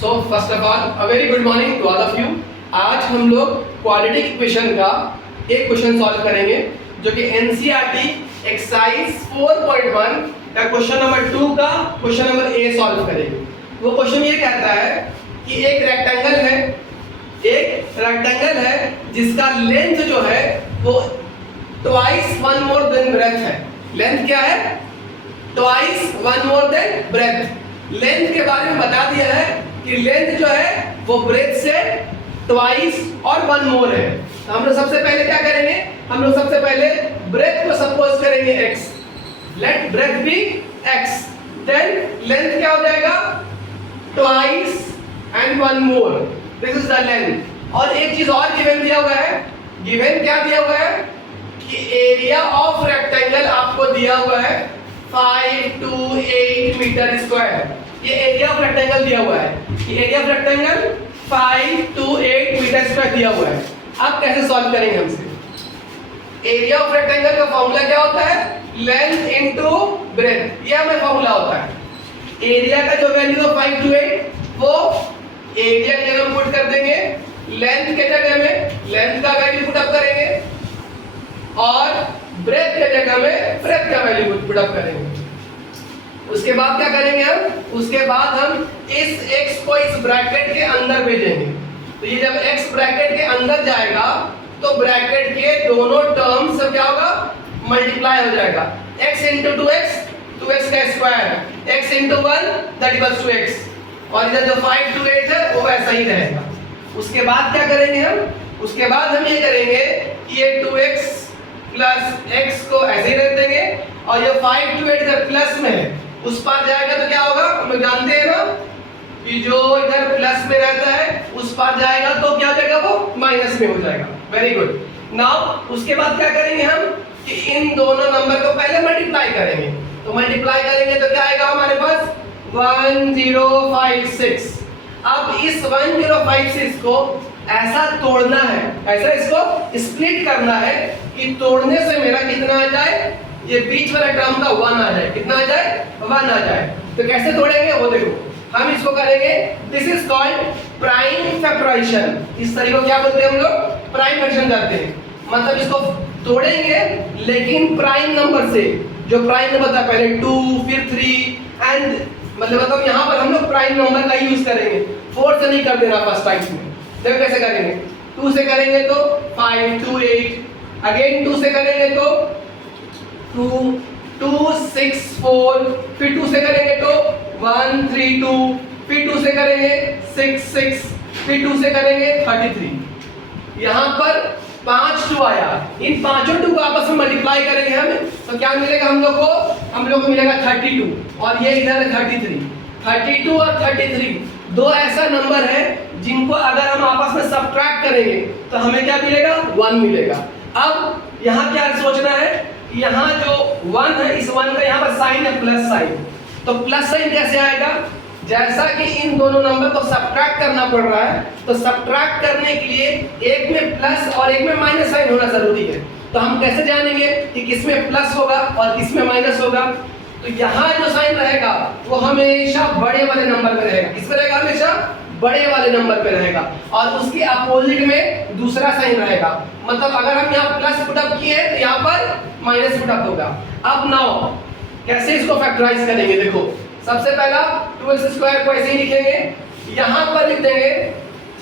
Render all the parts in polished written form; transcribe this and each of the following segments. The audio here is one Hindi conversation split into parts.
So first of all a very good morning to all of you. आज हम लोग क्वाड्रेटिक इक्वेशन का एक क्वेश्चन सॉल्व करेंगे जो कि एनसीईआरटी एक्सरसाइज 4.1 का क्वेश्चन नंबर 2 का क्वेश्चन नंबर ए सॉल्व करेंगे। वो क्वेश्चन ये कहता है कि एक रेक्टेंगल है जिसका लेंथ जो है वो twice one more than breadth है। लेंथ क्या है? Twice one more than breadth. Length के बारे में बता दिया है कि लेंथ जो है वो ब्रेथ से ट्वाइस और वन मोर है। तो हम लोग सबसे पहले क्या करेंगे? हम लोग सबसे पहले ब्रेथ को सपोज करेंगे x, let breadth be x, then length क्या हो जाएगा? Twice and one more, this is the length. और एक चीज और गिवन दिया हुआ है। गिवन क्या दिया हुआ है कि एरिया ऑफ रेक्टेंगल आपको दिया हुआ है 5 to 8 मीटर स्क्वायर। ये एरिया ऑफ रेक्टेंगल दिया हुआ है। ये area of rectangle 5 to 8 metre square दिया हुआ है। अब कैसे सॉल्व करेंगे हमसे? एरिया ऑफ रेक्टेंगल का फॉर्मूला क्या होता है? लेंथ इनटू ब्रेथ, ये हमें फॉर्मूला होता है। एरिया का जो वैल्यू है 5 to 8 वो एरिया के जगह पुट कर देंगे, लेंथ के जगह में लेंथ का वैल्यू पुट अप करेंगे और ब्रेथ के जगह में ब्रेथ का वैल्यू पुट अप करेंगे। उसके बाद क्या करेंगे हम? उसके बाद हम इस x को इस ब्रैकेट के अंदर भेजेंगे। तो ये जब x ब्रैकेट के अंदर जाएगा तो ब्रैकेट के दोनों टर्म्स क्या होगा? मल्टीप्लाई हो जाएगा। x into 2x, 2x का square, x into 1 that equals to x, और इधर जो 5 to 8 है वो वैसा ही रहेगा। उसके बाद क्या करेंगे हम? उसके बाद हम ये करेंगे कि ये 2x प्लस x को ऐसे ही रख देंगे और ये 5 to 8 इधर प्लस में है, उस पार जाएगा तो क्या होगा? हम लोग जानते हैं ना कि जो इधर प्लस में रहता है उस पार जाएगा तो क्या हो जाएगा? वो माइनस में हो जाएगा। Very good. नाउ उसके बाद क्या करेंगे हम कि इन दोनों नंबर को पहले मल्टीप्लाई करेंगे। तो मल्टीप्लाई करेंगे तो क्या आएगा हमारे पास? 1056। अब इस 1056 को ऐसा तोड़ना है, ऐसा इसको स्प्लिट करना है कि तोड़ने से मेरा कितना आ जाए? ये बीच वाला टर्म का 1 आ जाए। कितना आ जाए? 1 आ जाए। तो कैसे तोड़ेंगे वो देखो। हम इसको करेंगे, this is called prime factorisation. इस तरीके को क्या बोलते हैं हम लोग? प्राइम फैक्टराइजेशन करते हैं। मतलब इसको तोड़ेंगे लेकिन प्राइम नंबर से। जो प्राइम नंबर था पहले 2 फिर 3 एंड मतलब यहाँ पर हम लोग प्राइम नंबर का यूज करेंगे। 4 से नहीं कर देना फर्स्ट टाइम में। देखो कैसे करेंगे। 2 से करेंगे तो 5 to 8, अगेन 2 से करेंगे तो 2 6 4, फिर 2 से करेंगे तो 1 3 2, फिर 2 से करेंगे 6 6, फिर 2 से करेंगे 33। यहाँ पर 5 2 आया। इन पांचों 2 को आपस में मल्टीप्लाई करेंगे हम तो क्या मिलेगा हम लोग को? हम लोग को मिलेगा 32 और ये इधर है 33। 32 और 33 दो ऐसा नंबर है जिनको अगर हम आपस में सब्ट्रैक्ट करेंगे तो हमें क्या मिलेगा? 1 मिलेगा। अब यहाँ क्या सोचना है? यहाँ जो 1 है इस 1 का यहाँ पर साइन है प्लस साइन। तो प्लस साइन कैसे आएगा? जैसा कि इन दोनों नंबर को सब्ट्रैक्ट करना पड़ रहा है तो सब्ट्रैक्ट करने के लिए एक में प्लस और एक में माइनस साइन होना जरूरी है। तो हम कैसे जानेंगे कि किसमें प्लस होगा और किसमें माइनस होगा? तो यहाँ जो साइन रहेगा वो हमेशा बड़े वाले नंबर पे रहेगा। किस पे रहेगा? हमेशा बड़े वाले नंबर पे रहेगा। और उसके अपोजिट में दूसरा साइन रहेगा। मतलब अगर हम यहाँ प्लस पुट अप किए तो यहाँ पर माइनस पुट अप होगा। अब नाउ कैसे इसको फैक्टराइज करेंगे? देखो सबसे पहला 2x स्क्वायर को ऐसे ही लिखेंगे। यहाँ पर लिख देंगे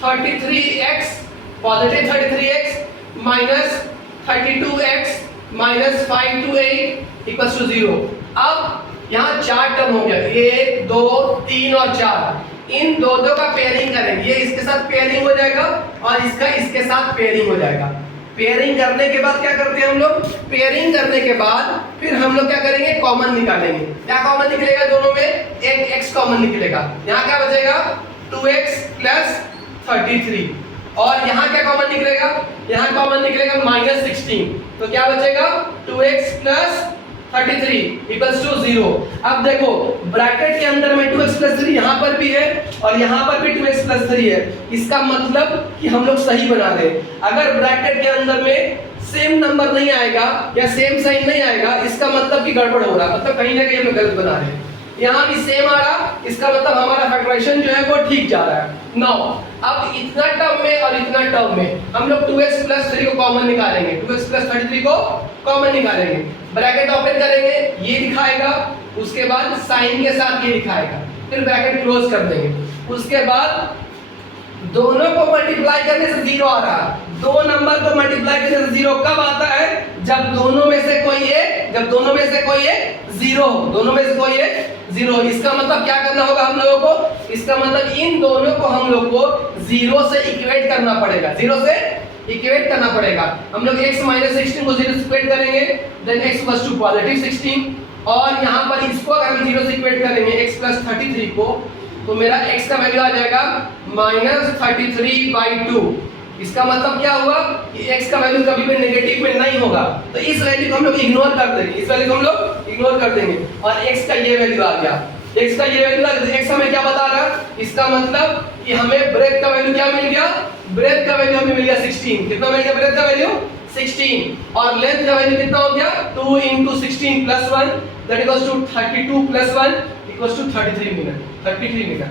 33x positive 33x minus 32x minus 5 to 8 equals to 0। अब यहाँ 4 टर्म हो गया, 1 2 3 और 4। इन दो का पेयरिंग करेंगे। ये इसके साथ पेयरिंग हो जाएगा और इसका इसके साथ पेयरिंग हो जाएगा। पेयरिंग करने के बाद क्या करते हैं हम लोग? पेयरिंग करने के बाद फिर हम लोग क्या करेंगे? कॉमन निकालेंगे। क्या कॉमन निकलेगा? दोनों में एक x कॉमन निकलेगा। यहाँ क्या बचेगा? 2x प्लस 33 और यहाँ क्या कॉमन निकलेगा? यहाँ कॉमन निकलेगा -16। तो क्या बचेगा? 2x plus 33 equals to 0। अब देखो ब्रैकेट के अंदर में 2x प्लस 3 यहाँ पर भी है और यहाँ पर भी 2x प्लस 3 है। इसका मतलब कि हम लोग सही बना रहे। अगर ब्रैकेट के अंदर में सेम नंबर नहीं आएगा या सेम साइन नहीं आएगा इसका मतलब कि गड़बड़ हो रहा है, मतलब कहीं ना कहीं हम लोग गलत बना रहे हैं। यहाँ भी सेम आ रहा, इसका मतलब हमारा फैक्टराइजेशन जो है वो ठीक जा रहा है। नाउ अब इतना टर्म में और इतना टर्म में हम लोग 2x प्लस 3 को कॉमन निकालेंगे, 2x प्लस 33 को कॉमन निकालेंगे, ब्रैकेट ओपन करेंगे, ये दिखाएगा, उसके बाद साइन के साथ ये दिखाएगा, फिर ब्रैकेट क्लोज कर देंगे। उसके बाद दोनों को मल्टीप्लाई करने से जीरो आ रहा, दो नंबर को मल्टीप्लाई करने से जीरो कब आता है? जब दोनों में से कोई एक, जब दोनों में से कोई एक जीरो, दोनों में से कोई एक जीरो। इसका मतलब क्या करना होगा हम लोगों को? इसका मतलब इन दोनों को हम लोग को जीरो से इक्वेट करना पड़ेगा, जीरो से इक्वेट करना पड़ेगा। हम लोग x - 16 को जीरो से इक्वेट करेंगे, देन x + +16, और यहाँ पर इसको अगर हम जीरो से इक्वेट करेंगे x + 33 को, तो मेरा x का वैल्यू आ जाएगा -33/2। इसका मतलब क्या हुआ कि x का वैल्यू कभी भी नेगेटिव में नहीं होगा, तो इस वैल्यू को हम लोग इग्नोर कर देंगे, इस वैल्यू को हम लोग इग्नोर कर देंगे, और x का ये वैल्यू आ गया, x का ये वैल्यू आ गया। x हमें क्या बता रहा है? इसका मतलब कि हमें ब्रेथ का वैल्यू क्या मिल गया? ब्रेथ का वैल्यू हमें मिल गया 16। कितना मिल गया ब्रेथ का वैल्यू? 16। और लेंथ का वैल्यू कितना हो गया? 2 × 16 + 1 that equals to 32 + 1 equals to 33 metre, 33 metre.